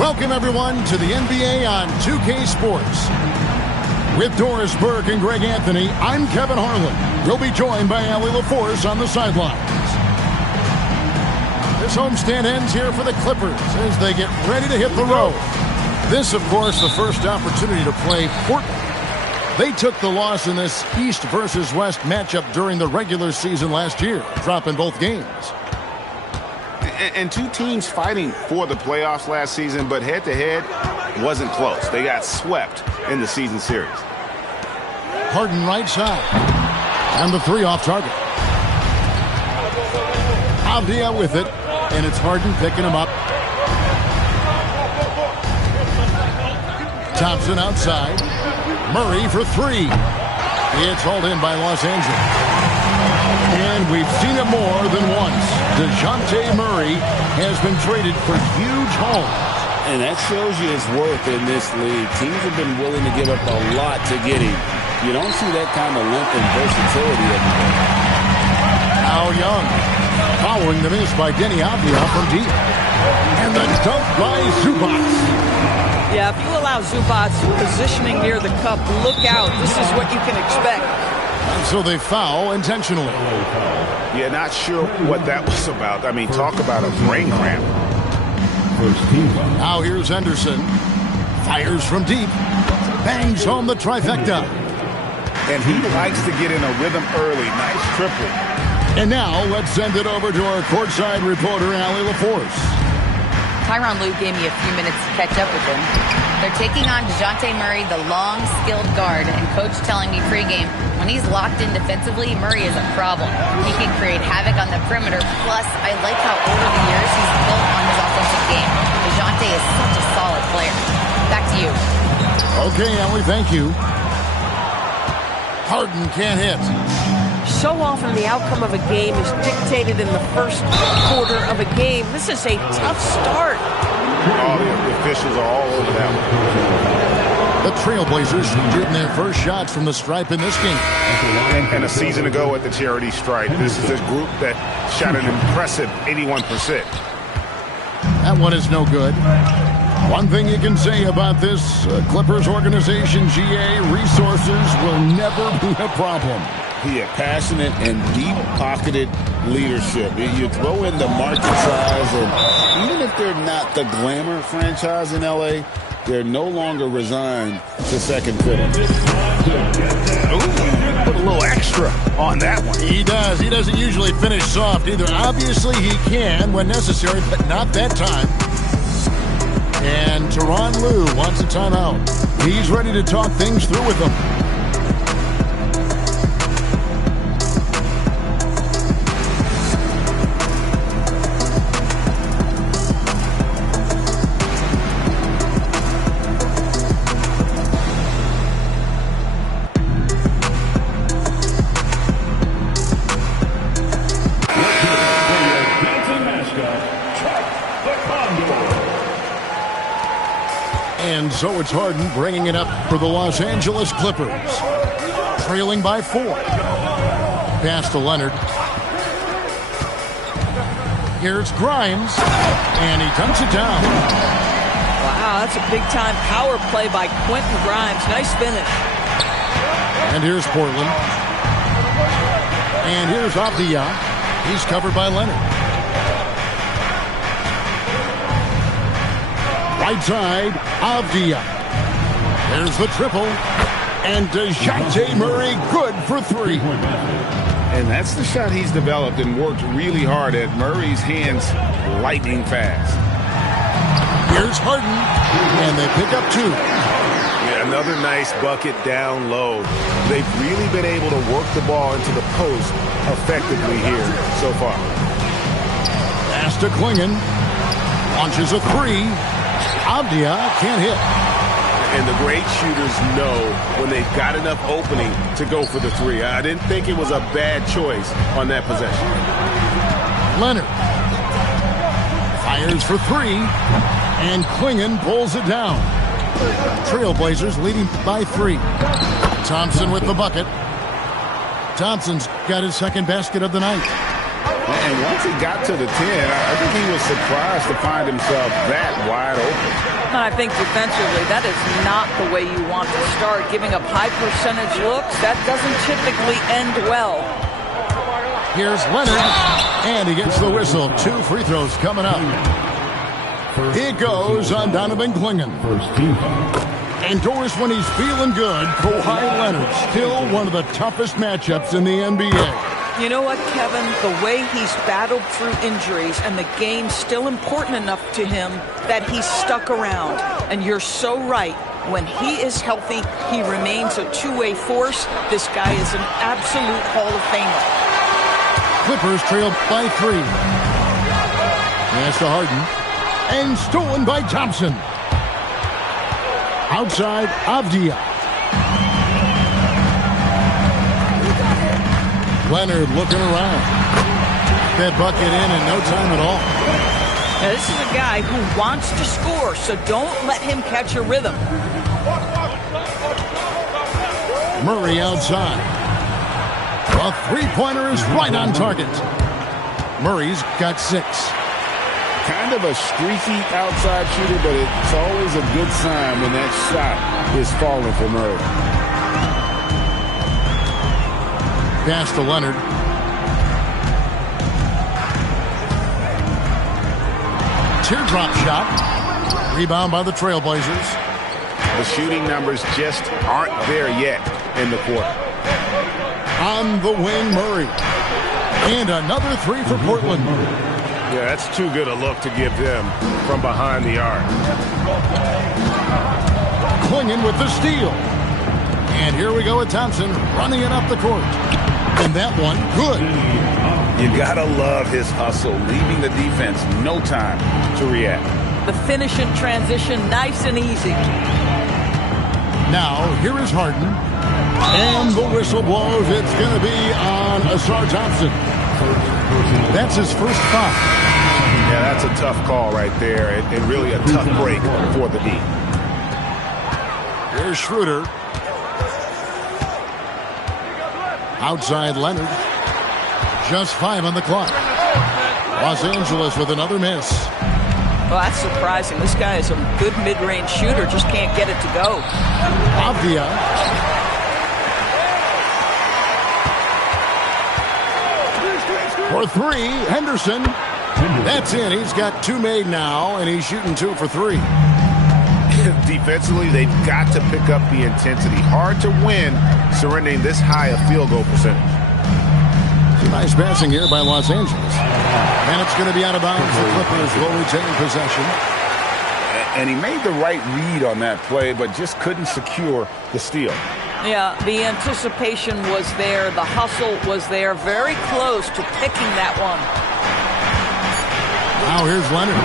Welcome, everyone, to the NBA on 2K Sports. With Doris Burke and Greg Anthony, I'm Kevin Harlan. We'll be joined by Allie LaForce on the sidelines. This homestand ends here for the Clippers as they get ready to hit the road. This, of course, the first opportunity to play Portland. They took the loss in this East versus West matchup during the regular season last year, dropping both games. And two teams fighting for the playoffs last season, but head-to-head wasn't close. They got swept in the season series. Harden right side. And the three off target. Avdia with it, and it's Harden picking him up. Thompson outside. Murray for three. It's hauled in by Los Angeles. And we've seen it more than once. DeJounte Murray has been traded for huge hauls. And that shows you his worth in this league. Teams have been willing to give up a lot to get him. You don't see that kind of length and versatility everywhere. Now Young, following the miss by Denny Avdia from deep. And the dunk by Zubac. Yeah, if you allow Zubac positioning near the cup, look out. This is what you can expect. And so they foul intentionally. Yeah, not sure what that was about. I mean, talk about a brain cramp. Now here's Henderson. Fires from deep. Bangs home the trifecta. And he likes to get in a rhythm early. Nice triple. And now let's send it over to our courtside reporter, Allie LaForce. Tyronn Lue gave me a few minutes to catch up with him. They're taking on DeJounte Murray, the long, skilled guard, and coach telling me pregame, when he's locked in defensively, Murray is a problem. He can create havoc on the perimeter. Plus, I like how over the years he's built on his offensive game. DeJounte is such a solid player. Back to you. Okay, Allie, thank you. Harden can't hit. So often the outcome of a game is dictated in the first quarter of a game. This is a tough start. Oh, the officials are all over that one. The Trailblazers getting their first shots from the stripe in this game. And a season ago at the charity stripe, this is a group that shot an impressive 81%. That one is no good. One thing you can say about this Clippers organization, GA, resources will never be a problem. He had passionate and deep-pocketed leadership. You throw in the market size, and even if they're not the glamour franchise in L.A., they're no longer resigned to second fiddle. Ooh, put a little extra on that one. He does. He doesn't usually finish soft either. Obviously, he can when necessary, but not that time. And Tyronn Lue wants a timeout. He's ready to talk things through with them. And so it's Harden bringing it up for the Los Angeles Clippers. Trailing by 4. Pass to Leonard. Here's Grimes. And he dunks it down. Wow, that's a big-time power play by Quentin Grimes. Nice finish. And here's Portland. And here's Avdia. He's covered by Leonard. Right side, Avdia. There's the triple. And DeJounte Murray good for 3. And that's the shot he's developed and worked really hard at. Murray's hands lightning fast. Here's Harden. And they pick up 2. Yeah, another nice bucket down low. They've really been able to work the ball into the post effectively here so far. Pass to Klingon. Launches a 3. Avdia can't hit. And the great shooters know when they've got enough opening to go for the 3. I didn't think it was a bad choice on that possession. Leonard fires for 3, and Klingon pulls it down. Trailblazers leading by 3. Thompson with the bucket. Thompson's got his second basket of the night. And once he got to the 10, I think he was surprised to find himself that wide open. I think defensively, that is not the way you want to start. Giving up high percentage looks, that doesn't typically end well. Here's Leonard, and he gets the whistle. 2 free throws coming up. It goes on Donovan Clingan. Indoors when he's feeling good, Kawhi Leonard, still one of the toughest matchups in the NBA. You know what, Kevin? The way he's battled through injuries and the game's still important enough to him that he's stuck around. And you're so right. When he is healthy, he remains a two-way force. This guy is an absolute Hall of Famer. Clippers trailed by 3. Pass to Harden. And stolen by Thompson. Outside, Avdia. Leonard looking around. That bucket in no time at all. Now, this is a guy who wants to score, so don't let him catch a rhythm. Murray outside. A three-pointer is right on target. Murray's got 6. Kind of a streaky outside shooter, but it's always a good sign when that shot is falling for Murray. Pass to Leonard. Teardrop shot. Rebound by the Trailblazers. The shooting numbers just aren't there yet in the quarter. On the wing, Murray. And another 3 for Portland. Yeah, that's too good a look to give them from behind the arc. Clingan with the steal. And here we go with Thompson running it up the court. And that one, good. You gotta love his hustle, leaving the defense no time to react. The finish in transition, nice and easy. Now, here is Harden. And the whistle blows. It's going to be on Asar Thompson. That's his first foul. Yeah, that's a tough call right there, and really a tough break for the D. Here's Schroeder. Outside Leonard. Just 5 on the clock. Los Angeles with another miss. Well, that's surprising. This guy is a good mid-range shooter, just can't get it to go. Avdia. For 3, Henderson. That's in. He's got 2 made now, and he's shooting 2 for 3. Defensively, they've got to pick up the intensity. Hard to win surrendering this high a field goal percentage. Nice passing here by Los Angeles. And it's going to be out of bounds. The Clippers will retain possession. And he made the right read on that play, but just couldn't secure the steal. Yeah, the anticipation was there. The hustle was there. Very close to picking that one. Now here's Leonard.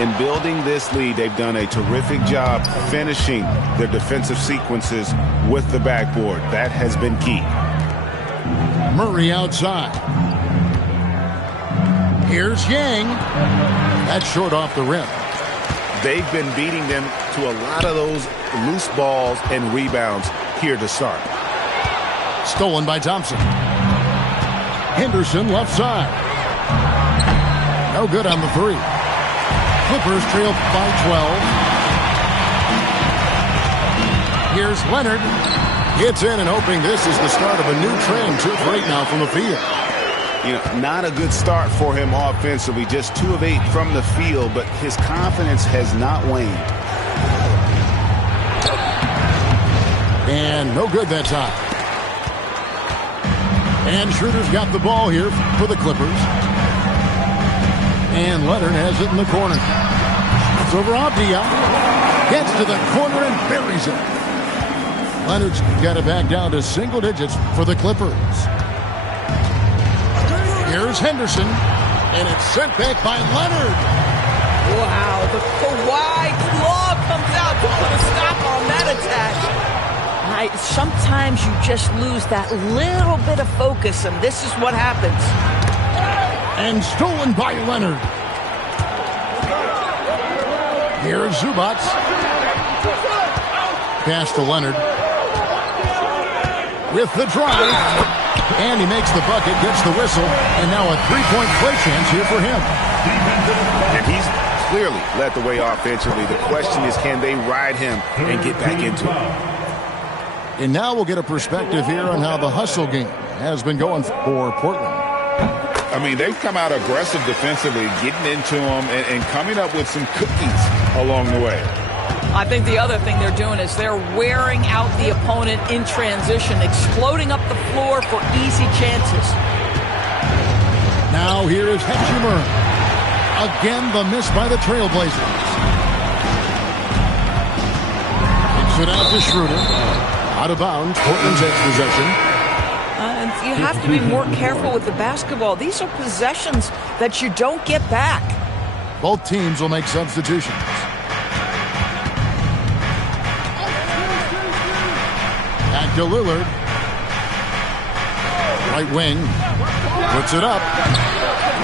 In building this lead, they've done a terrific job finishing their defensive sequences with the backboard. That has been key. Murray outside. Here's Yang. That's short off the rim. They've been beating them to a lot of those loose balls and rebounds here to start. Stolen by Thompson. Henderson left side. No good on the 3. Clippers trail by 12. Here's Leonard. Gets in and hoping this is the start of a new trend. 2 for 8 now from the field. You know, not a good start for him offensively. Just 2 of 8 from the field, but his confidence has not waned. And no good that time. And Schroeder's got the ball here for the Clippers. And Leonard has it in the corner. It's over Avdia. Gets to the corner and buries it. Leonard's got it back down to single digits for the Clippers. Here's Henderson. And it's sent back by Leonard. Wow, the Kawhi claw comes out to put a stop on that attack. Sometimes you just lose that little bit of focus, and this is what happens. And stolen by Leonard. Here's Zubac. Pass to Leonard. With the drive. And he makes the bucket, gets the whistle, and now a three-point play chance here for him. And he's clearly led the way offensively. The question is, can they ride him and get back into it? And now we'll get a perspective here on how the hustle game has been going for Portland. I mean, they've come out aggressive defensively, getting into them and coming up with some cookies along the way. I think the other thing they're doing is they're wearing out the opponent in transition, exploding up the floor for easy chances. Now here is Murray. Again, the miss by the Trailblazers. Kicks it out to Schroeder. Out of bounds, Portland's next possession. You have to be more careful with the basketball. These are possessions that you don't get back. Both teams will make substitutions. Back to Lillard. Right wing. Puts it up.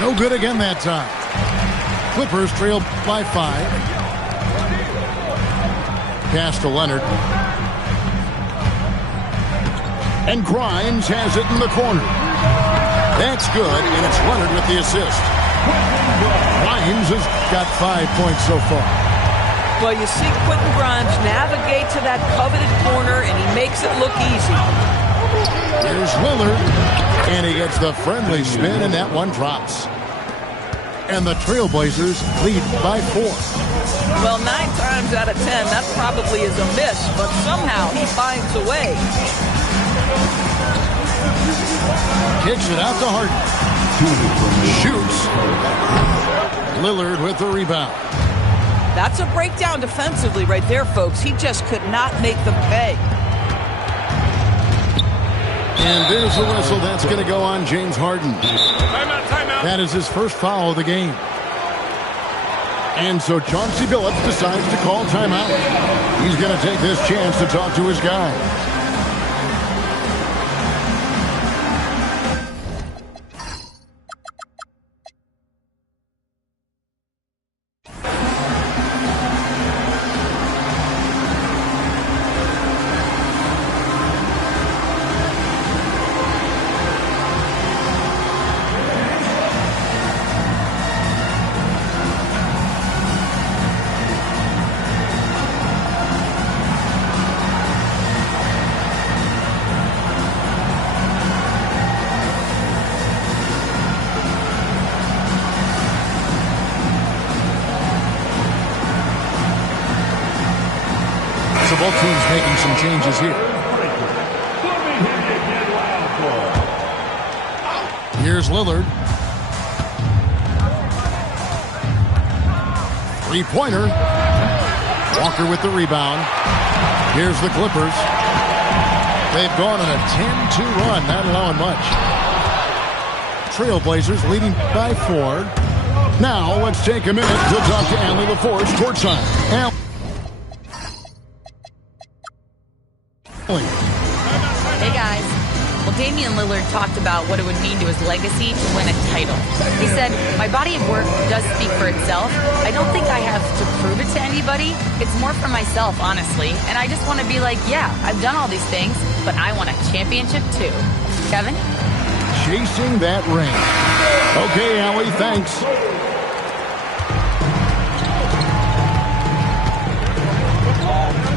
No good again that time. Clippers trail by 5. Pass to Leonard. And Grimes has it in the corner. That's good, and it's Leonard with the assist. Grimes has got 5 points so far. Well, you see Quentin Grimes navigate to that coveted corner, and he makes it look easy. Here's Lillard, and he gets the friendly spin, and that one drops. And the Trailblazers lead by 4. Well, 9 times out of 10, that probably is a miss, but somehow he finds a way. Kicks it out to Harden. Shoots. Lillard with the rebound. That's a breakdown defensively right there, folks. He just could not make them pay. And there's the whistle. That's going to go on James Harden. Timeout. That is his first foul of the game. And so Chauncey Billups decides to call timeout. He's going to take this chance to talk to his guys. Both teams making some changes here. Here's Lillard. Three-pointer. Walker with the rebound. Here's the Clippers. They've gone on a 10-2 run, not allowing much. Trailblazers leading by 4. Now let's take a minute to talk to Allie LaForce courtside. Hey guys. Well, Damian Lillard talked about what it would mean to his legacy to win a title. He said, my body of work does speak for itself. I don't think I have to prove it to anybody. It's more for myself, honestly. And I just want to be like, yeah, I've done all these things, but I want a championship too. Kevin? Chasing that ring. Okay, Allie, thanks.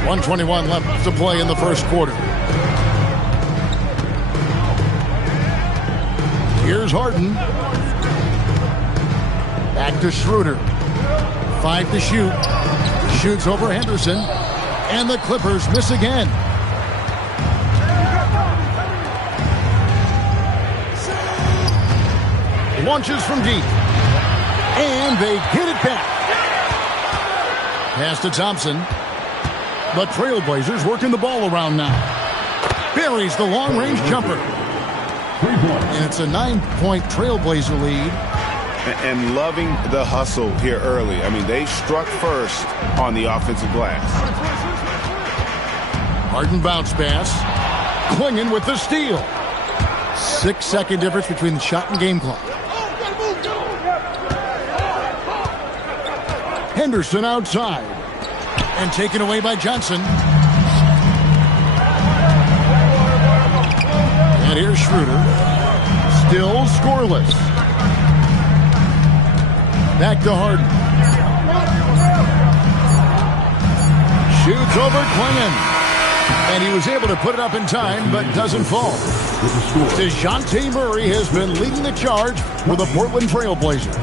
.121 left to play in the first quarter. Here's Harden. Back to Schroeder. 5 to shoot. Shoots over Henderson. And the Clippers miss again. Launches from deep. And they get it back. Pass to Thompson. The Trailblazers working the ball around now. Buries the long-range jumper. And it's a 9-point Trailblazer lead. And loving the hustle here early. I mean, they struck first on the offensive glass. Harden bounce pass. Clinging with the steal. 6-second difference between the shot and game clock. Henderson outside. And taken away by Johnson. And And here's Schroeder. Still scoreless. Back to Harden. Shoots over Klingon. And he was able to put it up in time, but doesn't fall. DeJounte Murray has been leading the charge for the Portland Trail Blazers.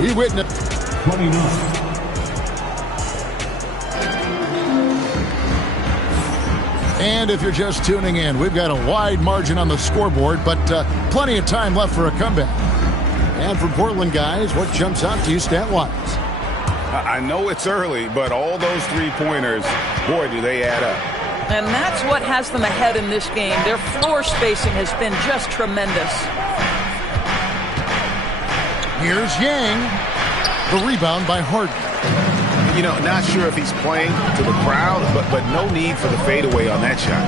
He witnessed 29. And if you're just tuning in, we've got a wide margin on the scoreboard, but plenty of time left for a comeback. And for Portland guys, what jumps out to you stat-wise? I know it's early, but all those three-pointers, boy, do they add up. And that's what has them ahead in this game. Their floor spacing has been just tremendous. Here's Yang. The rebound by Harden. You know, not sure if he's playing to the crowd, but no need for the fadeaway on that shot.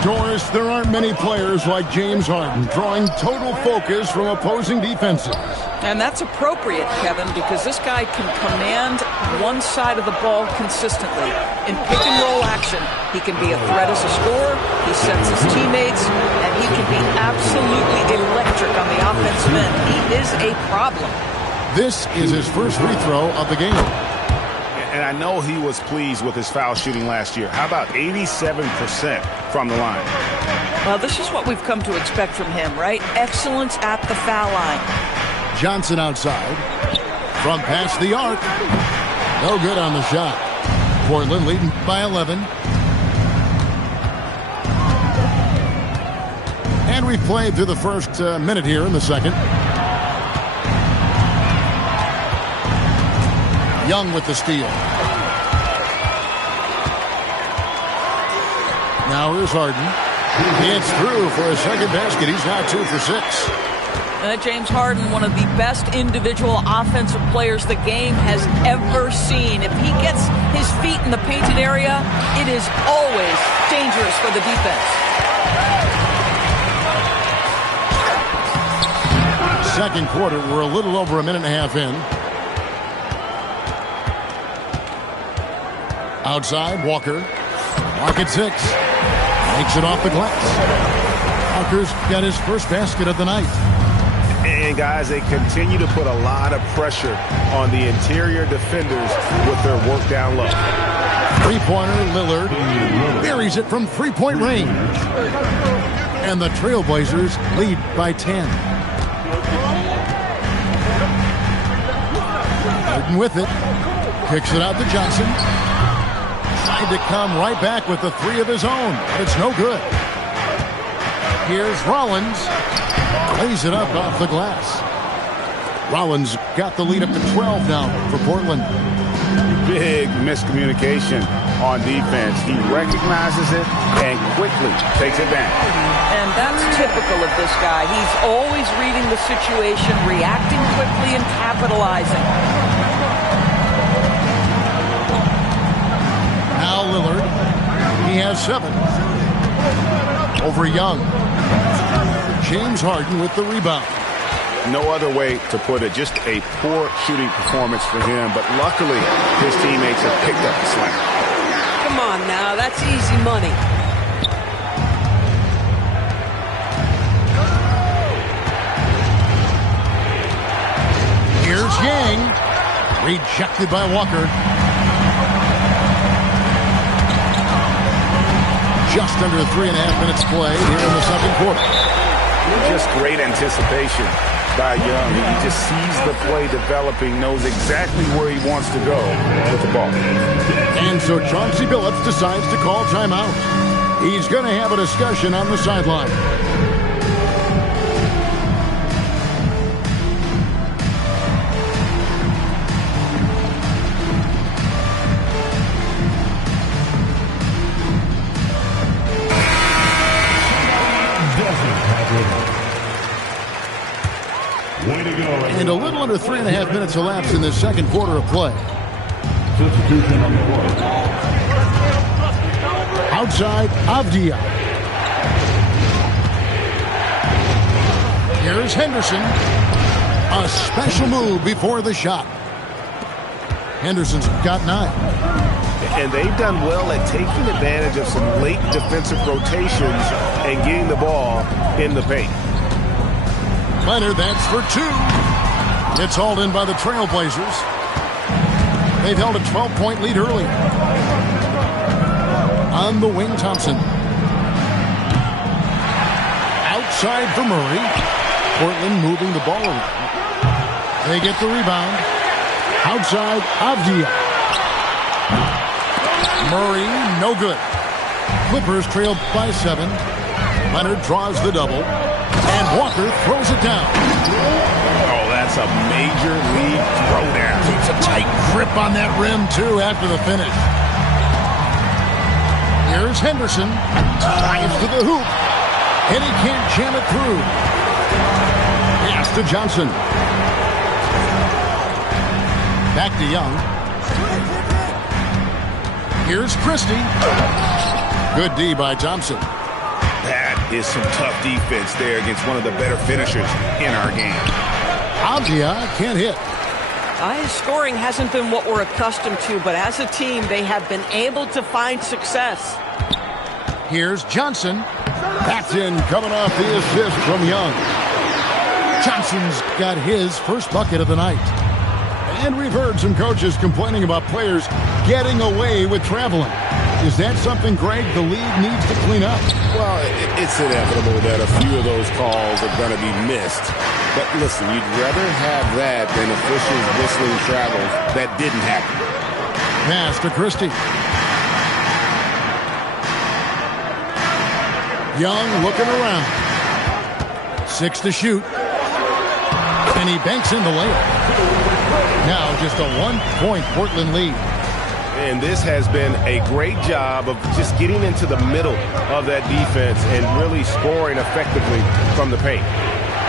Doris, there aren't many players like James Harden drawing total focus from opposing defenses. And that's appropriate, Kevin, because this guy can command one side of the ball consistently. In pick-and-roll action, he can be a threat as a scorer, he sets his teammates, and he can be absolutely electric on the offensive end. He is a problem. This is his first free throw of the game. And I know he was pleased with his foul shooting last year. How about 87% from the line? Well, this is what we've come to expect from him, right? Excellence at the foul line. Johnson outside. From past the arc. No good on the shot. Portland leading by 11. And we've played through the first minute here in the second. Young with the steal. Now here's Harden. It's through for a second basket. He's now 2 for 6. James Harden, one of the best individual offensive players the game has ever seen. If he gets his feet in the painted area, it is always dangerous for the defense. Second quarter, we're a little over a minute and a half in. Outside, Walker. Mark at 6. Makes it off the glass. Walker's got his first basket of the night. And, guys, they continue to put a lot of pressure on the interior defenders with their work down low. Three-pointer, Lillard buries it from three-point range. And the Trailblazers lead by 10. Harden with it. Kicks it out to Johnson. Tried to come right back with the three of his own, but it's no good. Here's Rollins. Lays it up off the glass. Rollins got the lead up to 12 now for Portland. Big miscommunication on defense. He recognizes it and quickly takes it down. And that's typical of this guy. He's always reading the situation, reacting quickly and capitalizing. Now Lillard. He has 7. Over Young. James Harden with the rebound. No other way to put it. Just a poor shooting performance for him, but luckily his teammates have picked up the slack. Come on now, that's easy money. Here's Yang. Rejected by Walker. Just under 3.5 minutes play here in the second quarter. Just great anticipation by Young. He just sees the play developing, knows exactly where he wants to go with the ball. And so Chauncey Billups decides to call timeout. He's going to have a discussion on the sideline. And a little under 3.5 minutes elapsed in this second quarter of play. Substitution on the court. Outside, Avdia. Here's Henderson. A special move before the shot. Henderson's got 9. And they've done well at taking advantage of some late defensive rotations and getting the ball in the paint. Leonard, that's for 2. It's hauled in by the Trailblazers. They've held a 12-point lead early. On the wing, Thompson. Outside for Murray. Portland moving the ball around. They get the rebound. Outside, Avdia. Murray, no good. Clippers trail by 7. Leonard draws the double. And Walker throws it down. Oh, that's a major league throwdown. Keeps a tight grip on that rim, too, after the finish. Here's Henderson. Drives to the hoop. And he can't jam it through. Pass to Johnson. Back to Young. Here's Christie. Good D by Thompson. That is some tough defense there against one of the better finishers in our game. Avdia can't hit. His scoring hasn't been what we're accustomed to, but as a team, they have been able to find success. Here's Johnson. Backed in, coming off the assist from Young. Johnson's got his first bucket of the night. And we've heard some coaches complaining about players getting away with traveling. Is that something, Greg, the league needs to clean up? Well, it's inevitable that a few of those calls are going to be missed. But listen, you'd rather have that than officials whistling travel that didn't happen. Pass to Christie. Young looking around. 6 to shoot. And he banks in the layup. Now just a 1-point Portland lead. And this has been a great job of just getting into the middle of that defense and really scoring effectively from the paint.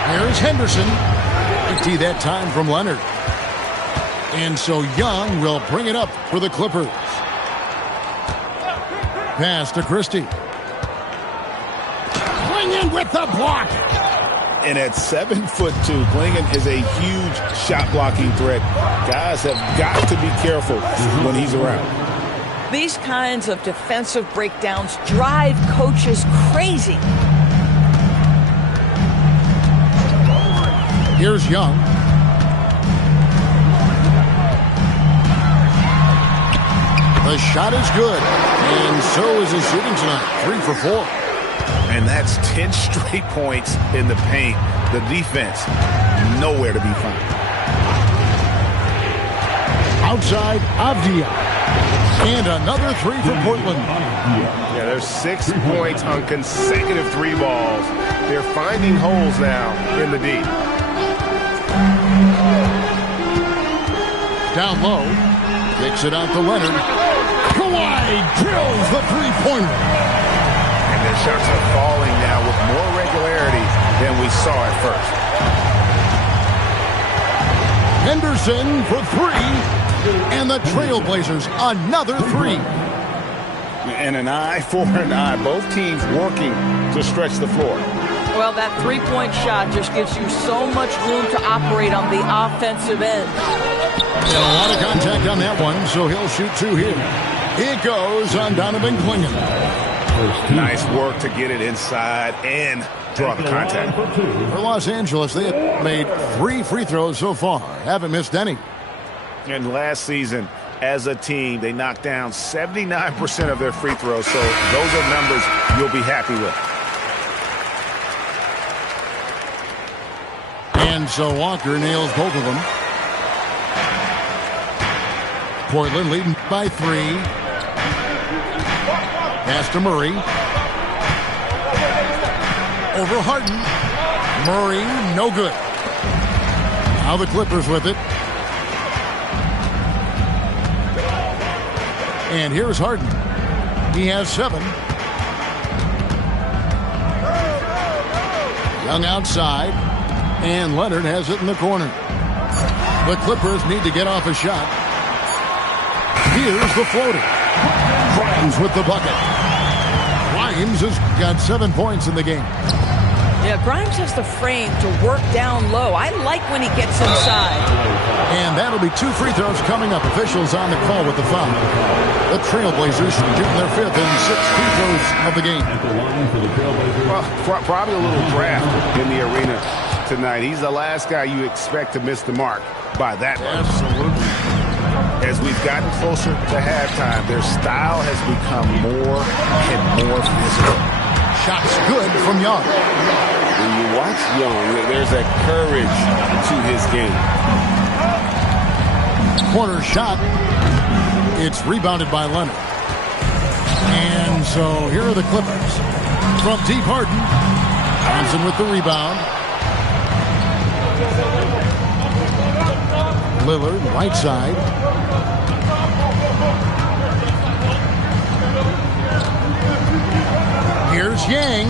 Here's Henderson. Empty that time from Leonard. And so Young will bring it up for the Clippers. Pass to Christie. Clingan with the block. And at 7'2", Clingan is a huge shot blocking threat. Guys have got to be careful when he's around. These kinds of defensive breakdowns drive coaches crazy. Here's Young. The shot is good. And so is his shooting tonight. 3 for 4. And that's 10 straight points in the paint. The defense, nowhere to be found. Outside, Avdia. And another 3 for Portland. Yeah, there's 6 points on consecutive 3 balls. They're finding holes now in the D. Down low. Kicks it out to Leonard. Kawhi drills the 3-pointer. And their shots are falling now with more regularity than we saw at first. Henderson for 3. And the Trailblazers another 3. And an eye for an eye. Both teams working to stretch the floor. Well, that 3-point shot just gives you so much room to operate on the offensive end. And a lot of contact on that one, so he'll shoot 2 here. It goes on Donovan Clingan. Nice work to get it inside and draw the contact. For Los Angeles, they have made 3 free throws so far. Haven't missed any. And last season, as a team, they knocked down 79% of their free throws, so those are numbers you'll be happy with. And so Walker nails both of them. Portland leading by 3. Pass to Murray. Over Harden. Murray, no good. Now the Clippers with it. And here's Harden. He has 7. Young outside. And Leonard has it in the corner. The Clippers need to get off a shot. Here's the floater. Grimes with the bucket. Grimes has got 7 points in the game. Yeah, Grimes has the frame to work down low. I like when he gets inside. And that'll be 2 free throws coming up. Officials on the call with the foul. The Trailblazers shooting their 5th and 6th free throws of the game. Well, probably a little draft in the arena tonight. He's the last guy you expect to miss the mark by that much. Absolutely. As we've gotten closer to halftime, their style has become more and more physical. Shots good from Young. When you watch Young, there's a courage to his game. Corner shot. It's rebounded by Leonard. And so here are the Clippers. From deep, Harden. Thompson with the rebound. Lillard, right side. Here's Yang.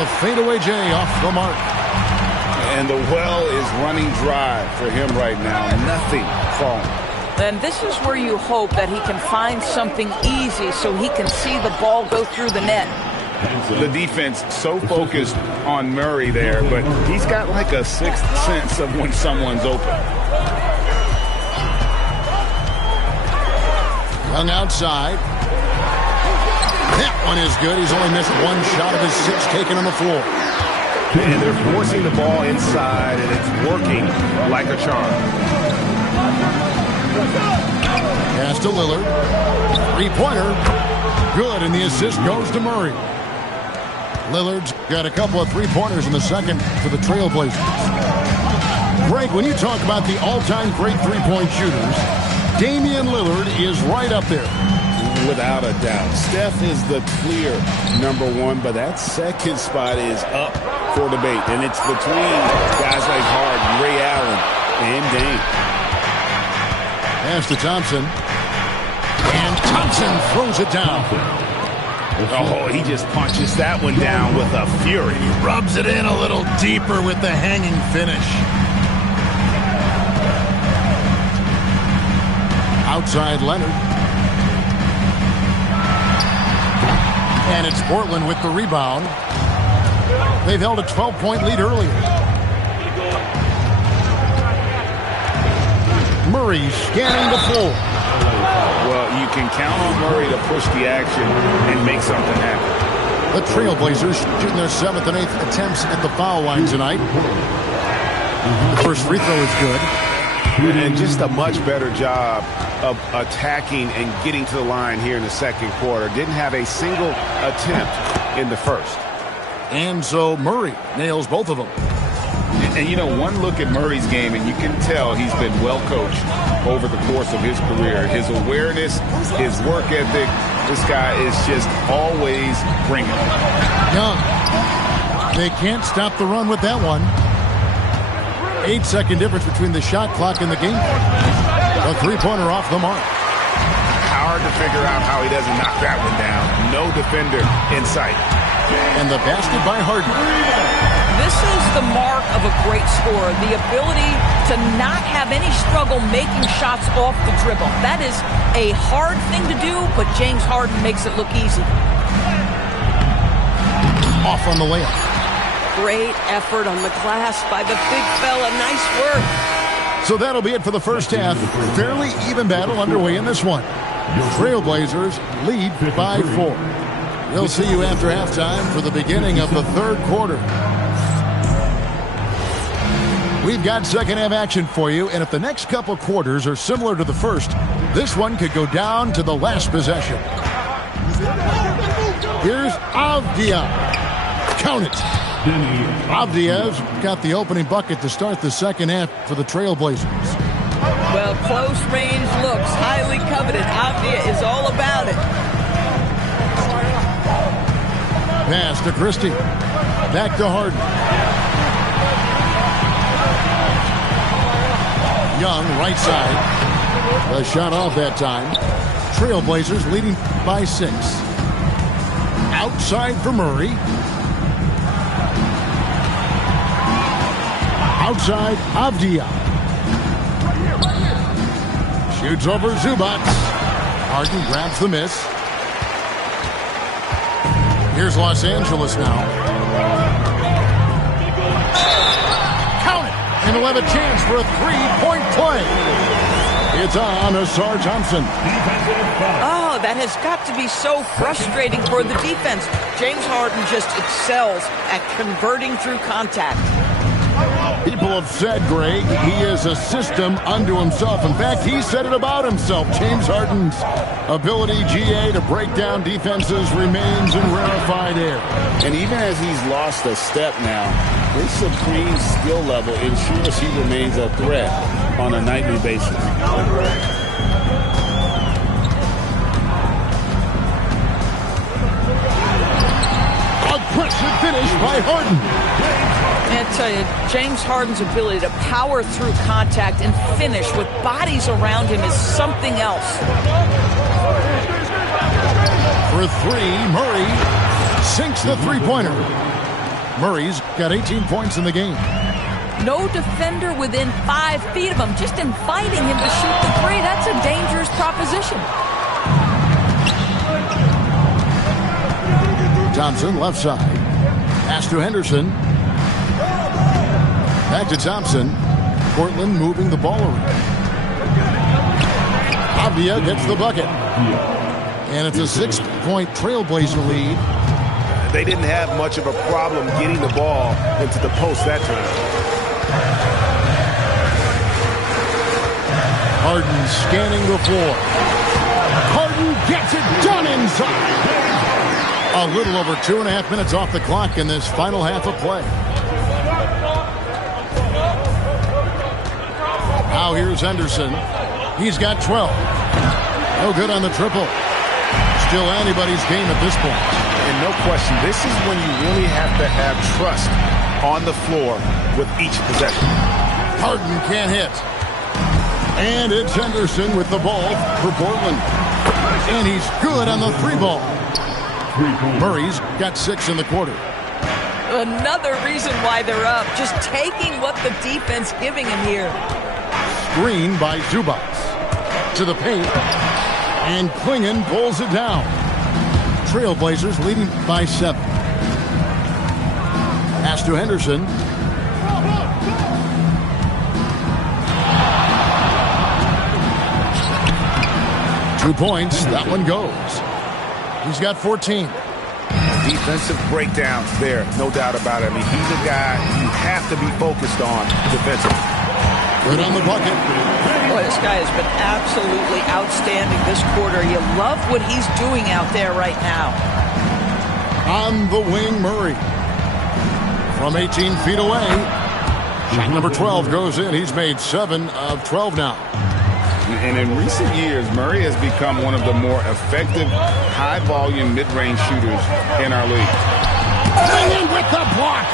A fadeaway J off the mark. And the well is running dry for him right now. Nothing falling. And this is where you hope that he can find something easy so he can see the ball go through the net. The defense so focused on Murray there, but he's got like a sixth sense of when someone's open. Young outside. That one is good. He's only missed 1 shot of his 6 taken on the floor. And they're forcing the ball inside, and it's working like a charm. Pass to Lillard. 3-pointer. Good, and the assist goes to Murray. Lillard's got a couple of 3-pointers in the second for the Trailblazers. Greg, when you talk about the all-time great 3-point shooters, Damian Lillard is right up there. Without a doubt. Steph is the clear #1, but that second spot is up for debate. And it's between guys like Harden, Ray Allen, and Dame. Pass to Thompson. And Thompson throws it down. Oh, he just punches that one down with a fury. He rubs it in a little deeper with the hanging finish. Outside Leonard. And it's Portland with the rebound. They've held a 12-point lead earlier. Murray scanning the floor. Well, you can count on Murray to push the action and make something happen. The Trailblazers shooting their 7th and 8th attempts at the foul line tonight. The first free throw is good. And just a much better job of attacking and getting to the line here in the second quarter. Didn't have a single attempt in the first. And so Murray nails both of them. And you know, one look at Murray's game, and you can tell he's been well coached over the course of his career. His awareness, his work ethic, this guy is just always bringing it. Young. They can't stop the run with that one. 8-second difference between the shot clock and the game. A 3-pointer off the mark. Hard to figure out how he doesn't knock that one down. No defender in sight. And the basket by Harden. This is the mark of a great scorer, the ability to not have any struggle making shots off the dribble. That is a hard thing to do, but James Harden makes it look easy. Off on the layup. Great effort on the glass by the big fella. Nice work. So that'll be it for the first half. Fairly even battle underway in this one. Trailblazers lead by 4. We'll see you after halftime for the beginning of the third quarter. We've got second half action for you, and if the next couple quarters are similar to the first, this one could go down to the last possession. Here's Avdia. Count it. Avdia's got the opening bucket to start the second half for the Trailblazers. Well, close range looks, highly coveted. Avdia is all about it. Pass to Christie. Back to Harden. Young, right side. A shot off that time. Trailblazers leading by 6. Outside for Murray. Outside, Avdia. Shoots over Zubac. Harden grabs the miss. Here's Los Angeles now. Count it! And he'll have a chance for a three-point play. It's on Asar Thompson. Oh, that has got to be so frustrating for the defense. James Harden just excels at converting through contact. People have said, Greg, he is a system unto himself. In fact, he said it about himself. James Harden's ability, GA, to break down defenses remains in rarefied air. And even as he's lost a step now, his supreme skill level ensures he remains a threat on a nightly basis. Aggressive finish by Harden. I tell you, James Harden's ability to power through contact and finish with bodies around him is something else. For three, Murray sinks the three-pointer. Murray's got 18 points in the game. No defender within 5 feet of him, just inviting him to shoot the three. That's a dangerous proposition. Thompson, left side. Pass to Henderson. Back to Thompson. Portland moving the ball around. Avdia gets the bucket. And it's a 6-point Trailblazer lead. They didn't have much of a problem getting the ball into the post that time. Harden scanning the floor. Harden gets it done inside. A little over 2.5 minutes off the clock in this final half of play. Now here's Henderson. He's got 12. No good on the triple. Still anybody's game at this point. And no question, this is when you really have to have trust on the floor with each possession. Harden can't hit. And it's Henderson with the ball for Portland. And he's good on the three ball. Murray's got 6 in the quarter. Another reason why they're up, just taking what the defense giving him here. Screen by Zubac. To the paint. And Klingon pulls it down. Trailblazers leading by 7. Pass to Henderson. Two points. That one goes. He's got 14. Defensive breakdowns there, no doubt about it. I mean, he's a guy you have to be focused on defensively. Good on the bucket. Boy, this guy has been absolutely outstanding this quarter. You love what he's doing out there right now. On the wing, Murray. From 18 feet away. Shot number 12 goes in. He's made 7 of 12 now. And in recent years, Murray has become one of the more effective, high-volume, mid-range shooters in our league. Bring with the block.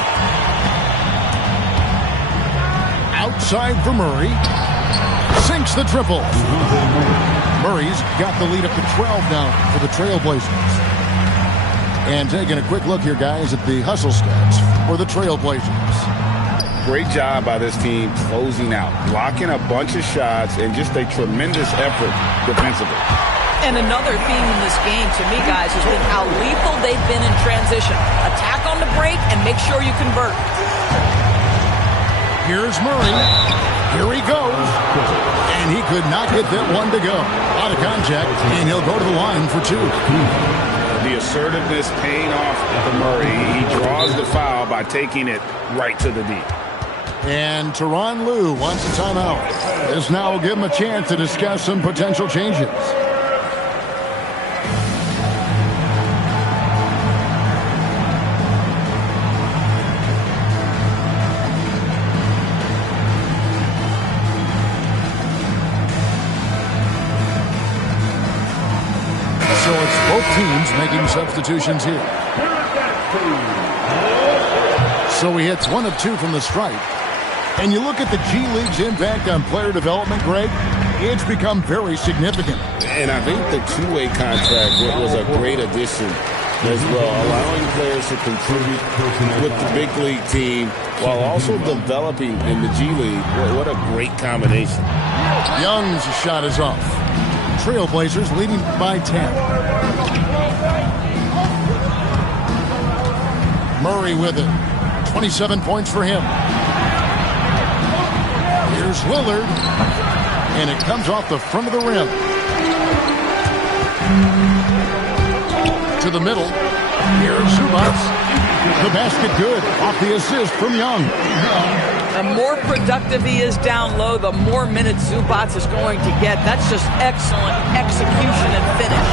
Outside for Murray. Sinks the triple. Murray's got the lead up to 12 now for the Trailblazers. And taking a quick look here, guys, at the hustle stats for the Trailblazers. Great job by this team closing out, blocking a bunch of shots, and just a tremendous effort defensively. And another theme in this game, to me, guys, has been how lethal they've been in transition. Attack on the break and make sure you convert. Here's Murray. Here he goes. And he could not get that one to go. Out of contact, and he'll go to the line for 2. The assertiveness paying off for Murray. He draws the foul by taking it right to the D. And Tyronn Lue wants a timeout. This now will give him a chance to discuss some potential changes. So it's both teams making substitutions here. So he hits 1 of 2 from the stripe. And you look at the G League's impact on player development, Greg, it's become very significant. And I think the two-way contract was a great addition as well, allowing players to contribute with the big league team while also developing in the G League. What a great combination. Young's shot is off. Trailblazers leading by 10. Murray with it. 27 points for him. Here's Lillard. And it comes off the front of the rim. To the middle. Here's Zubac. The basket good. Off the assist from Young. The more productive he is down low, the more minutes Zubac is going to get. That's just excellent execution and finish.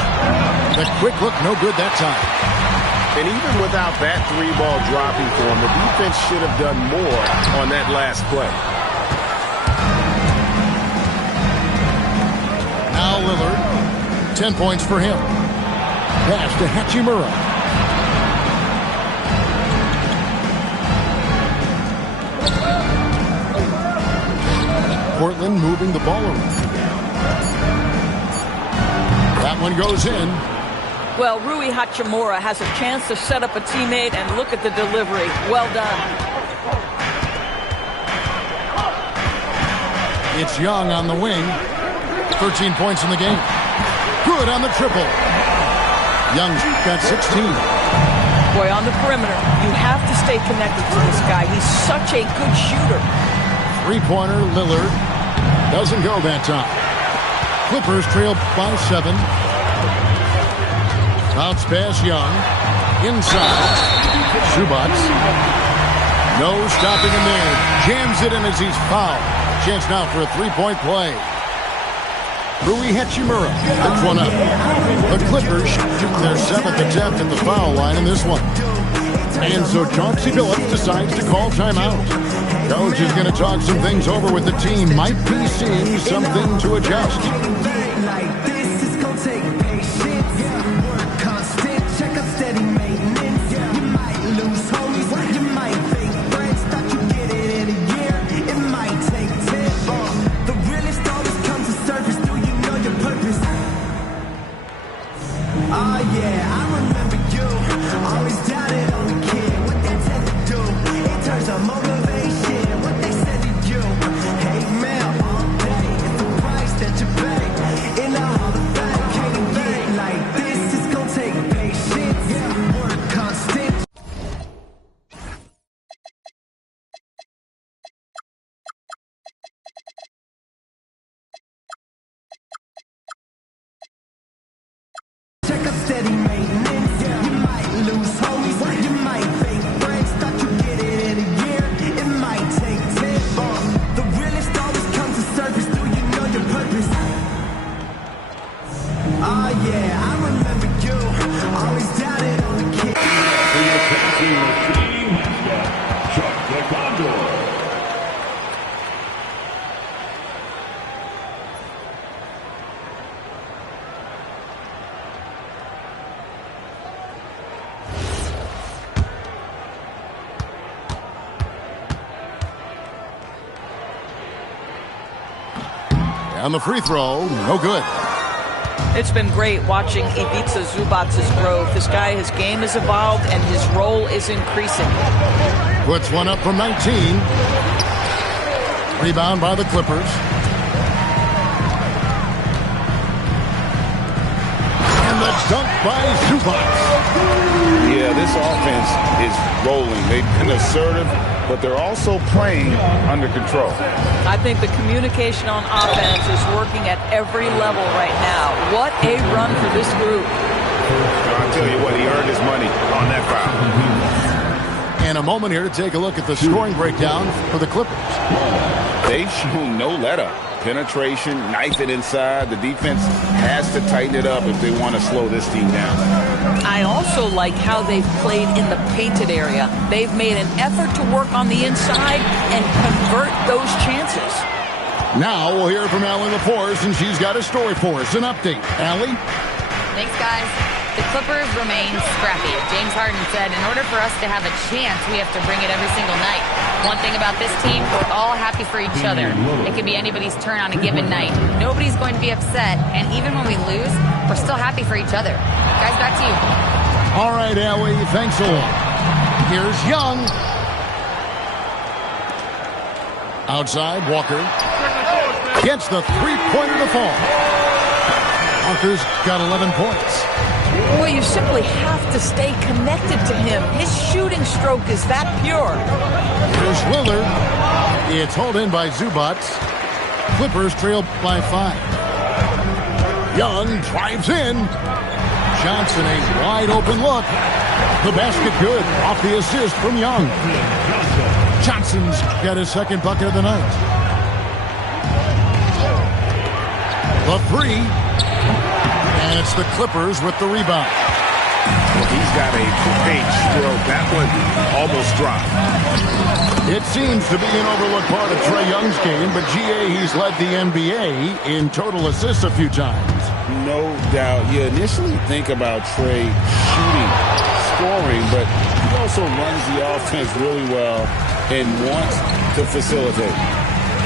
The quick look, no good that time. And even without that three-ball dropping for him, the defense should have done more on that last play. Now Lillard. 10 points for him. Pass to Hachimura. Portland moving the ball around. That one goes in. Well, Rui Hachimura has a chance to set up a teammate, and look at the delivery. Well done. It's Young on the wing. 13 points in the game. Good on the triple. Young's got 16. Boy, on the perimeter, you have to stay connected to this guy. He's such a good shooter. Three-pointer, Lillard. Doesn't go that time. Clippers trail by 7. Bounce pass, Young. Inside. Zubac. No stopping him there. Jams it in as he's fouled. Chance now for a three-point play. Rui Hachimura picks one up. The Clippers shoot their 7th attempt at the foul line in this one. And so Chauncey Billups decides to call timeout. Coach is going to talk some things over with the team. Might be seeing something to adjust. On the free throw, no good. It's been great watching Ivica Zubac's growth. This guy, his game has evolved and his role is increasing. Puts one up from 19. Rebound by the Clippers. And the dunk by Zubac. Yeah, this offense is rolling. They've been assertive, but they're also playing under control. I think the communication on offense is working at every level right now. What a run for this group. I'll tell you what, he earned his money on that foul. And a moment here to take a look at the scoring breakdown for the Clippers. They've shown no let-up. Penetration, knife it inside. The defense has to tighten it up if they want to slow this team down. I also like how they've played in the painted area. They've made an effort to work on the inside and convert those chances. Now we'll hear from Allie LaForce, and she's got a story for us. An update. Allie? Thanks, guys. The Clippers remain scrappy. James Harden said, in order for us to have a chance, we have to bring it every single night. One thing about this team, we're all happy for each other. It could be anybody's turn on a given night. Nobody's going to be upset, and even when we lose, we're still happy for each other. Guys, back to you. All right, Allie, thanks a lot. Here's Young. Outside, Walker gets the three-pointer to fall. Walker's got 11 points. Well, you simply have to stay connected to him. His shooting stroke is that pure. Here's Lillard. It's hauled in by Zubac. Clippers trail by 5. Young drives in. Johnson, a wide-open look. The basket good. Off the assist from Young. Johnson's got his second bucket of the night. The three. And it's the Clippers with the rebound. Well, he's got a great stroke. That one almost dropped. It seems to be an overlooked part of Trae Young's game, but GA, he's led the NBA in total assists a few times. No doubt. You initially think about Trae shooting, scoring, but he also runs the offense really well and wants to facilitate.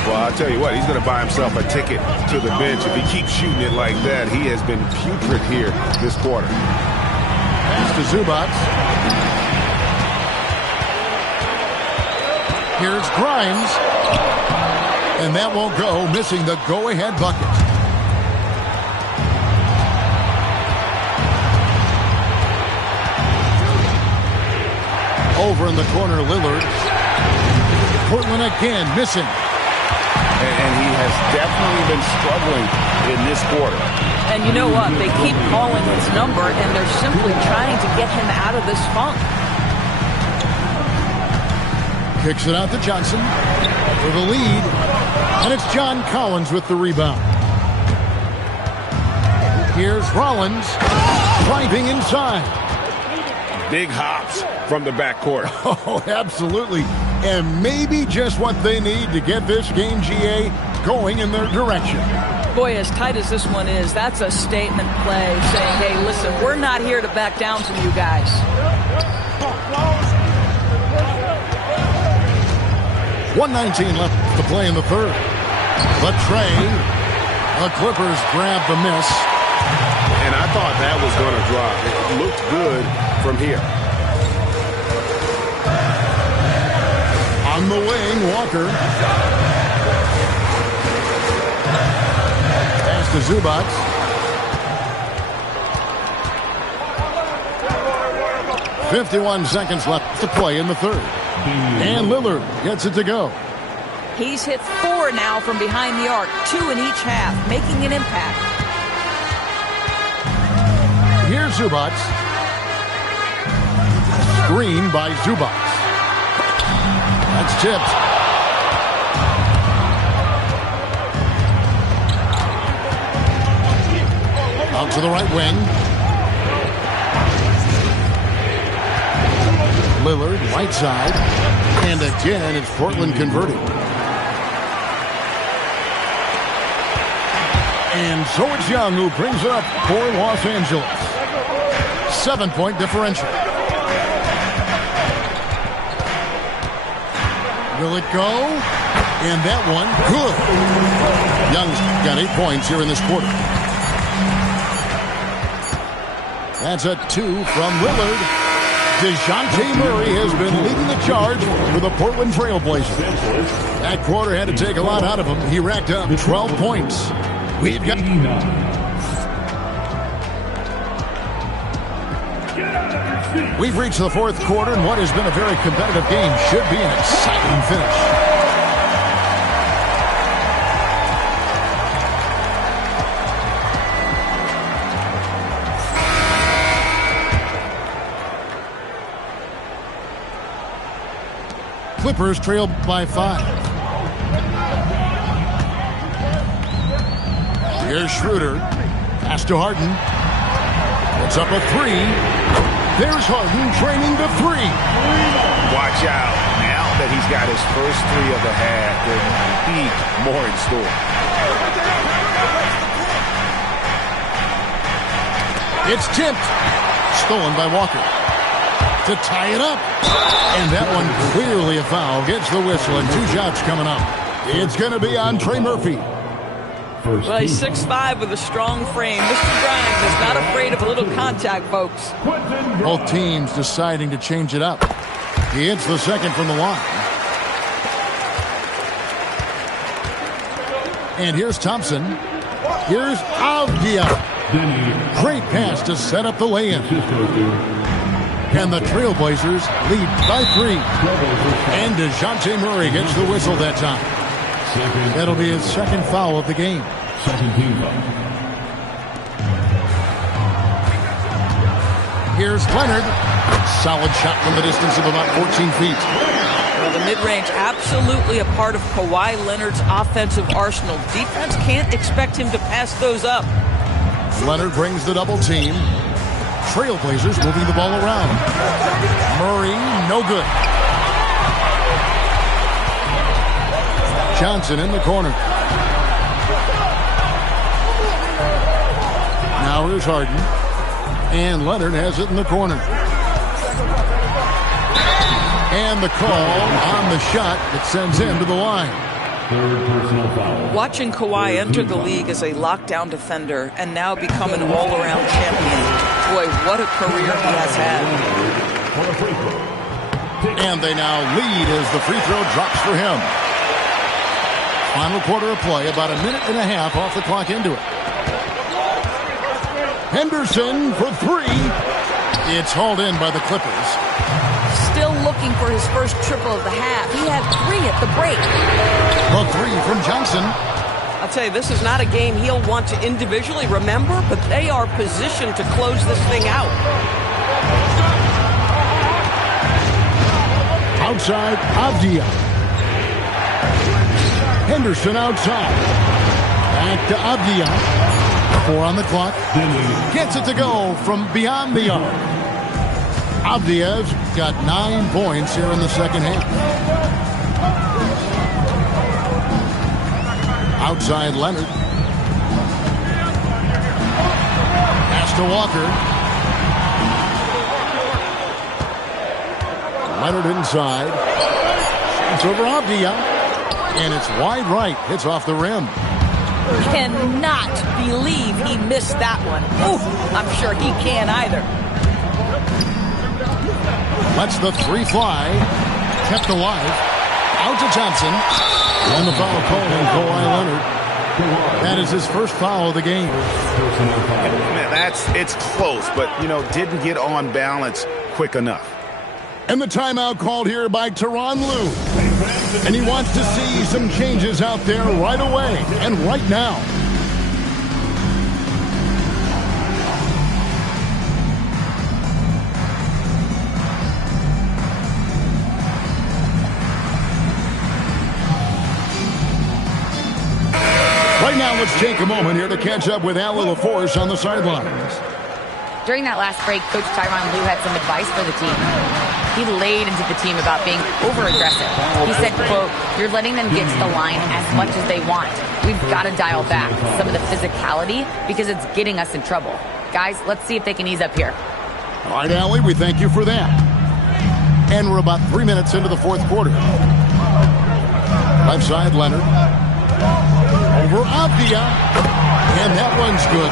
Well, I'll tell you what, he's going to buy himself a ticket to the bench. If he keeps shooting it like that, he has been putrid here this quarter. Pass to Zubac. Here's Grimes. And that won't go, missing the go-ahead bucket. Over in the corner, Lillard. Portland again, missing. And he has definitely been struggling in this quarter. And you know what? They keep calling his number, and they're simply trying to get him out of this funk. Kicks it out to Johnson for the lead. And it's John Collins with the rebound. Here's Rollins driving inside. Big hops from the backcourt. Oh, absolutely. And maybe just what they need to get this game, GA, going in their direction. Boy, as tight as this one is, that's a statement play saying, hey, listen, we're not here to back down from you guys. .119 left to play in the third. But Trae, the Clippers grab the miss. And I thought that was going to drop. It looked good from here. On the wing, Walker. Pass to Zubac. .51 seconds left to play in the third. And Lillard gets it to go. He's hit 4 now from behind the arc, 2 in each half, making an impact. Here's Zubac. Screen by Zubac. That's tipped. Out to the right wing. Lillard, right side. And again, it's Portland converting. And so it's Young who brings it up for Los Angeles. 7-point differential. Will it go? And that one, good. Young's got 8 points here in this quarter. That's a 2 from Lillard. DeJounte Murray has been leading the charge for the Portland Trailblazers. That quarter had to take a lot out of him. He racked up 12 points. We've got... We've reached the fourth quarter, and what has been a very competitive game should be an exciting finish. Clippers trail by 5. Here's Schroeder. Pass to Harden. Puts up a 3. There's Harden training the 3. Watch out. Now that he's got his first 3 of the half, there will be more in store. It's tipped. Stolen by Walker. To tie it up. And that one clearly a foul. Gets the whistle and 2 shots coming up. It's going to be on Trey Murphy. Well, he's 6'5" with a strong frame. Mr. Grimes is not afraid of a little contact, folks. Both teams deciding to change it up. He hits the second from the line. And here's Thompson. Here's Avdia. Great pass to set up the lay-in. And the Trailblazers lead by 3. And DeJounte Murray gets the whistle that time. That'll be his second foul of the game. Second team foul. Here's Leonard. Solid shot from the distance of about 14 feet. Well, the mid-range absolutely a part of Kawhi Leonard's offensive arsenal. Defense can't expect him to pass those up. Leonard brings the double team. Trailblazers moving the ball around. Murray, no good. Johnson in the corner. Now here's Harden. And Leonard has it in the corner. And the call on the shot that sends him to the line. Third personal foul. Watching Kawhi enter the league as a lockdown defender and now become an all-around champion. Boy, what a career he has had. And they now lead as the free throw drops for him. Final quarter of play, about a minute and a half off the clock into it. Henderson for 3. It's hauled in by the Clippers. Still looking for his first triple of the half. He had 3 at the break. The 3 from Johnson. I'll tell you, this is not a game he'll want to individually remember, but they are positioned to close this thing out. Outside, Avdia. Henderson outside. Back to Avdia. 4 on the clock. Gets it to go from beyond the arc. Avdia's got 9 points here in the second half. Outside Leonard. Pass to Walker. Leonard inside. It's over Avdia. And it's wide right. Hits off the rim. Cannot believe he missed that one. Oof, I'm sure he can't either. Lets the 3 fly. Kept alive. Out to Johnson. And the foul call on Kawhi Leonard. That is his first foul of the game. Man, it's close, but, didn't get on balance quick enough. And the timeout called here by Tyronn Lue. And he wants to see some changes out there right away and right now. Right now, let's take a moment here to catch up with Allie LaForce on the sidelines. During that last break, Coach Tyronn Lue had some advice for the team. He laid into the team about being over-aggressive. He said, quote, "You're letting them get to the line as much as they want. We've got to dial back some of the physicality because it's getting us in trouble. Guys, let's see if they can ease up here." All right, Allie, we thank you for that. And we're about 3 minutes into the fourth quarter. Left side, Leonard. Over Avdia. And that one's good.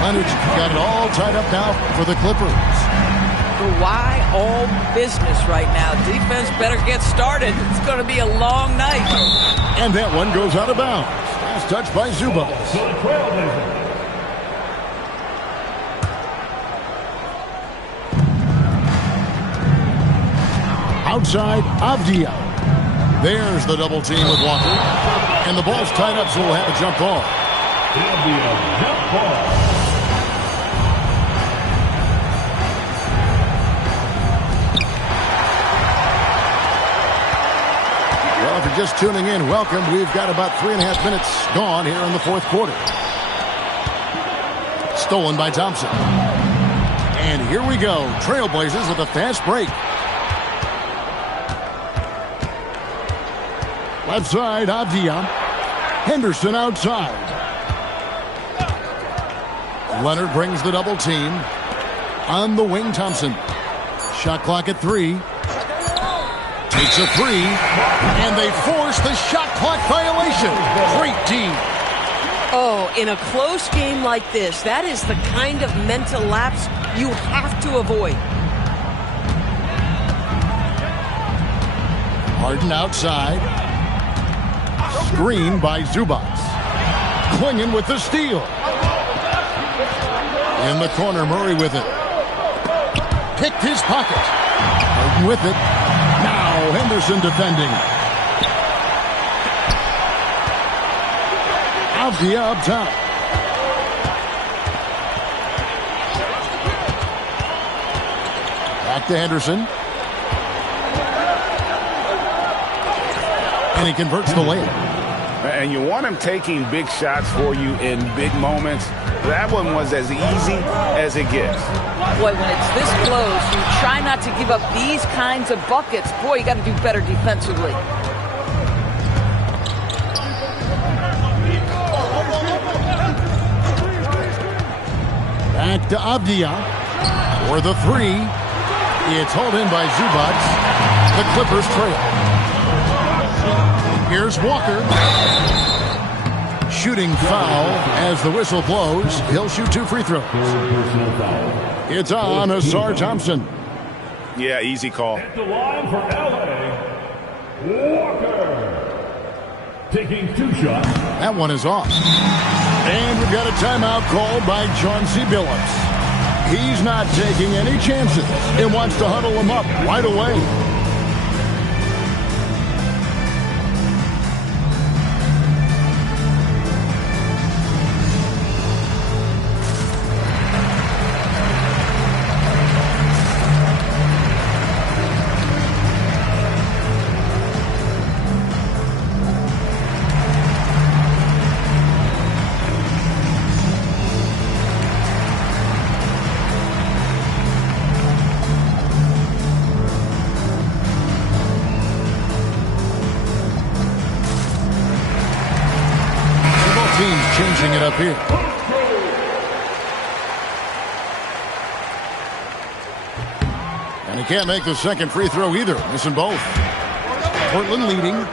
Leonard's got it all tied up now for the Clippers. Why all business right now? Defense better get started. It's going to be a long night. And that one goes out of bounds. Last touch by Zubac. Outside, Avdia. There's the double team with Walker. And the ball's tied up, so we'll have a jump ball. It'll be a jump ball. Well, if you're just tuning in, welcome. We've got about 3.5 minutes gone here in the fourth quarter. Stolen by Thompson. And here we go. Trailblazers with a fast break. Left side, Avdia. Henderson outside. Leonard brings the double team. On the wing, Thompson. Shot clock at 3. Takes a 3. And they force the shot clock violation. Great team. Oh, in a close game like this, that is the kind of mental lapse you have to avoid. Harden outside. Screen by Zubats. Klingen with the steal. In the corner, Murray with it. Picked his pocket. Harden with it. Now Henderson defending. Avdia up top. Back to Henderson. And he converts the layup. And you want him taking big shots for you in big moments. That one was as easy as it gets. Boy, when it's this close, you try not to give up these kinds of buckets. Boy, you got to do better defensively. Back to Avdia for the three. It's hauled in by Zubats. The Clippers trail. Here's Walker. Shooting foul as the whistle blows. He'll shoot 2 free throws. It's on Asar Thompson. Yeah, easy call. At the line for LA, Walker. Taking 2 shots. That one is off. And we've got a timeout called by Chauncey Billups. He's not taking any chances and wants to huddle him up right away. Changing it up here. And he can't make the second free throw either. Missing both. Portland leading.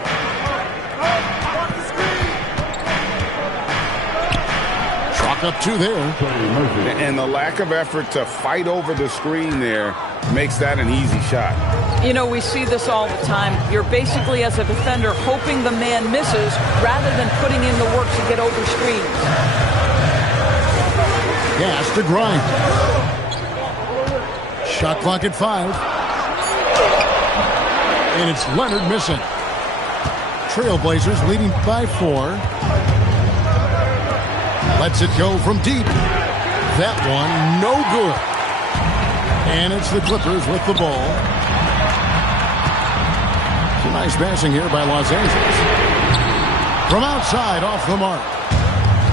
Chalk up 2 there. And the lack of effort to fight over the screen there makes that an easy shot. You know, we see this all the time. You're basically, as a defender, hoping the man misses rather than putting in the work to get over screens. Gas to grind. Shot clock at 5. And it's Leonard missing. Trailblazers leading by 4. Lets it go from deep. That one, no good. And it's the Clippers with the ball. Nice passing here by Los Angeles. From outside, off the mark.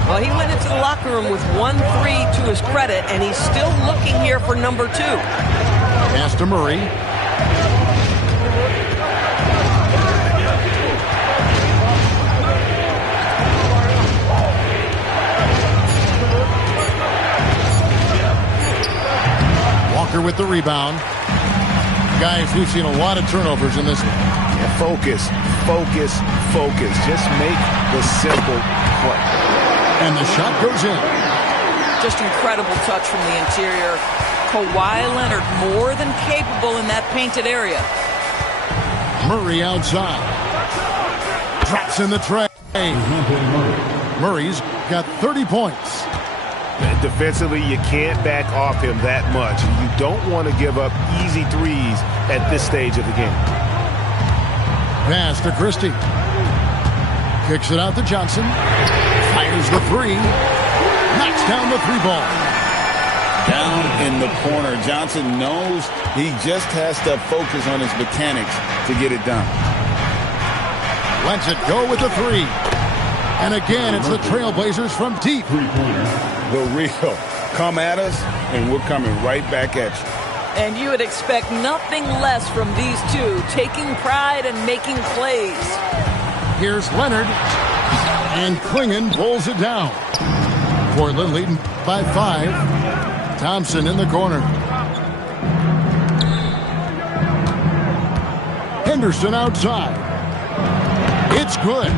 Well, he went into the locker room with 1 3 to his credit, and he's still looking here for number 2. Pass to Murray. Walker with the rebound. Guys, we've seen a lot of turnovers in this one. Focus, focus, focus. Just make the simple play. And the shot goes in. Just incredible touch from the interior. Kawhi Leonard more than capable in that painted area. Murray outside. Drops in the tray. Murray's got 30 points. Defensively, you can't back off him that much. You don't want to give up easy threes at this stage of the game. Pass to Christie. Kicks it out to Johnson. Fires the 3. Knocks down the 3 ball. Down in the corner. Johnson knows he just has to focus on his mechanics to get it done. Lets it go with the 3. And again, it's the Trailblazers from deep. The real. Come at us, and we're coming right back at you. And you would expect nothing less from these two, taking pride and making plays. Here's Leonard. And Klingen pulls it down. Portland leading by 5. Thompson in the corner. Henderson outside. It's good.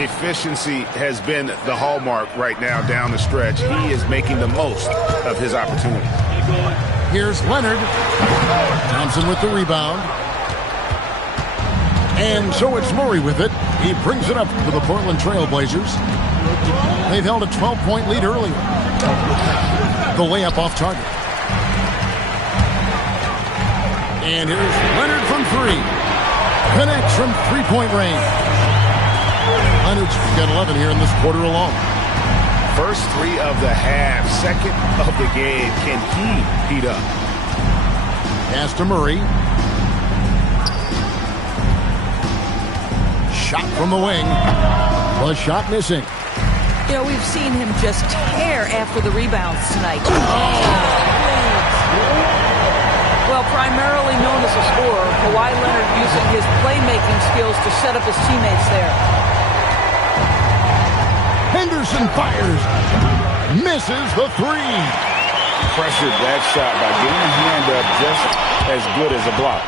Efficiency has been the hallmark right now down the stretch. He is making the most of his opportunity. Here's Leonard. Thompson with the rebound. And so it's Murray with it. He brings it up for the Portland Trail Blazers. They've held a 12-point lead earlier. The layup off target. And here's Leonard from three. Connects from three-point range. Leonard's got 11 here in this quarter alone. First three of the half, second of the game. Can he heat up? Pass to Murray. Shot from the wing. The shot missing. You know, we've seen him just tear after the rebounds tonight. Well, primarily known as a scorer, Kawhi Leonard using his playmaking skills to set up his teammates there. Henderson fires. Misses the three. Pressured that shot by getting his hand up just as good as a block.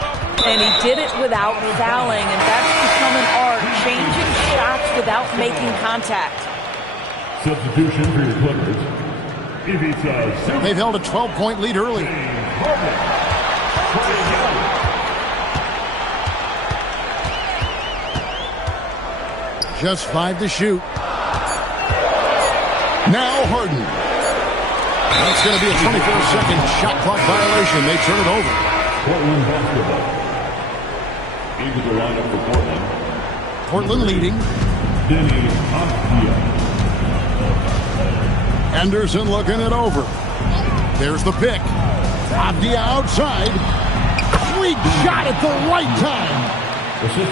And he did it without fouling, and that's become an art, changing shots without making contact. Substitution for your Clippers. Ivica. They've held a 12-point lead early. Just 5 to shoot. Now Harden. That's going to be a 24-second shot clock violation. They turn it over. Portland basketball. Into the lineup for Portland. Portland leading. Denny Avdia. Anderson looking it over. There's the pick. Avdia outside. Sweet shot at the right time.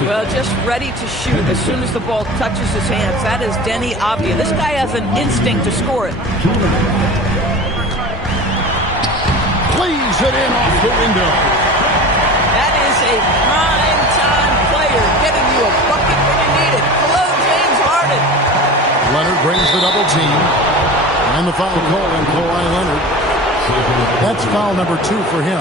Well, just ready to shoot as soon as the ball touches his hands. That is Denny Avdia. This guy has an instinct to score it. Plays it in off the window. That is a prime-time player getting you a bucket when you need it. Hello, James Harden. Leonard brings the double team. And the foul call on Kawhi Leonard. That's foul number 2 for him.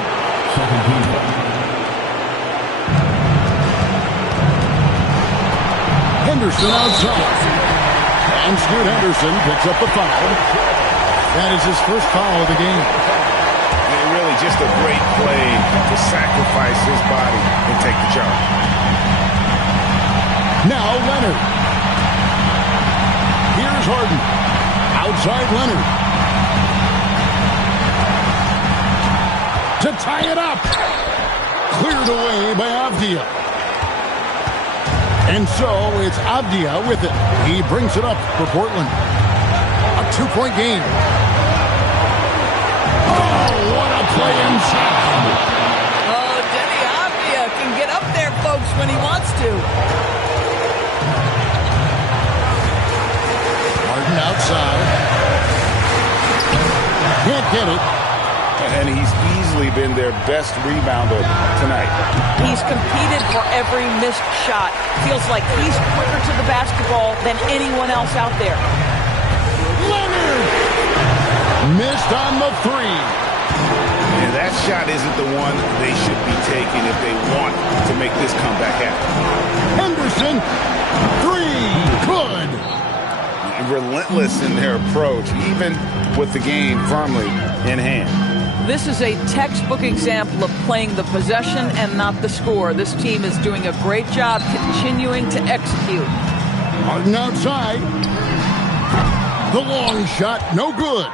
Henderson outside. And Scoot Henderson picks up the foul. That is his first foul of the game. And really just a great play to sacrifice his body and take the charge. Now Leonard. Here's Harden. Outside Leonard. To tie it up. Cleared away by Avdia. And so it's Avdia with it. He brings it up for Portland. A 2-point game. Oh, what a play inside. Oh, Denny Avdia can get up there, folks, when he wants to. Harden outside. Can't get it. And he's easily been their best rebounder tonight. He's competed for every missed shot. Feels like he's quicker to the basketball than anyone else out there. Leonard! Missed on the 3. And that shot isn't the one they should be taking if they want to make this comeback happen. Henderson, 3, good. Relentless in their approach, even with the game firmly in hand. This is a textbook example of playing the possession and not the score. This team is doing a great job continuing to execute. Harden outside. The long shot, no good.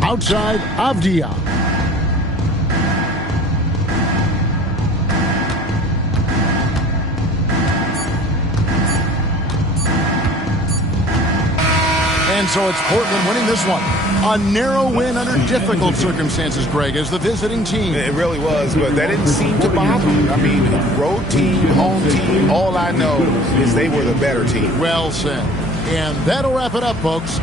Outside, Avdia. And so it's Portland winning this one. A narrow win under difficult circumstances, Greg, as the visiting team. It really was, but that didn't seem to bother them. I mean, road team, home team, all I know is they were the better team. Well said. And that'll wrap it up, folks.